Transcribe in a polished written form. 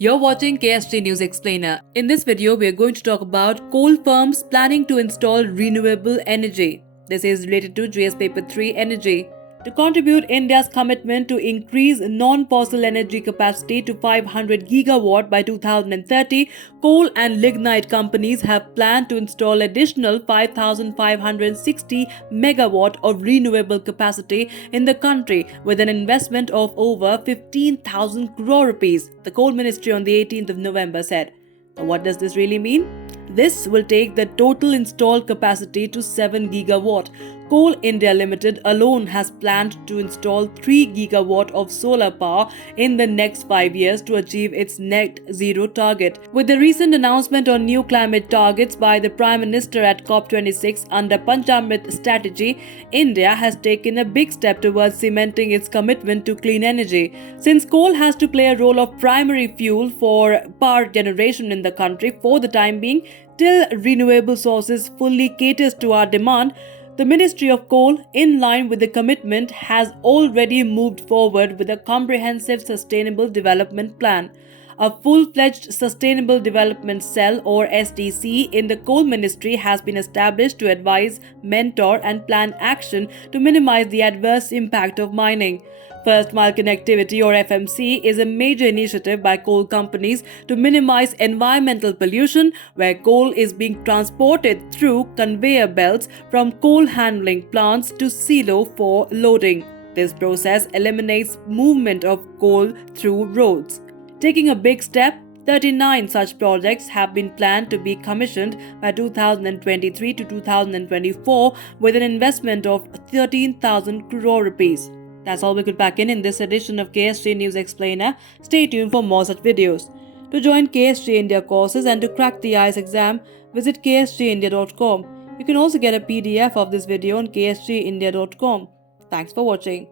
You're watching KSG News Explainer. In this video, we are going to talk about coal firms planning to install renewable energy. This is related to GS Paper 3 Energy. To contribute India's commitment to increase non-fossil energy capacity to 500 gigawatt by 2030, coal and lignite companies have planned to install additional 5,560 megawatt of renewable capacity in the country with an investment of over 15,000 crore rupees, the Coal Ministry on the 18th of November said. Now, what does this really mean? This will take the total installed capacity to 7 gigawatt. Coal India Limited alone has planned to install 3 gigawatt of solar power in the next 5 years to achieve its net zero target. With the recent announcement on new climate targets by the Prime Minister at COP26 under Panchamrit strategy, India has taken a big step towards cementing its commitment to clean energy. Since coal has to play a role of primary fuel for power generation in the country for the time being, till renewable sources fully caters to our demand, the Ministry of Coal, in line with the commitment, has already moved forward with a comprehensive sustainable development plan. A full-fledged Sustainable Development Cell or SDC in the Coal Ministry has been established to advise, mentor and plan action to minimize the adverse impact of mining. First Mile Connectivity or FMC is a major initiative by coal companies to minimize environmental pollution where coal is being transported through conveyor belts from coal handling plants to silo for loading. This process eliminates movement of coal through roads. Taking a big step, 39 such projects have been planned to be commissioned by 2023 to 2024 with an investment of 13,000 crore rupees. That's all we could pack in this edition of KSG News Explainer. Stay tuned for more such videos. To join KSG India courses and to crack the IELTS exam, visit ksgindia.com. You can also get a PDF of this video on ksgindia.com. Thanks for watching.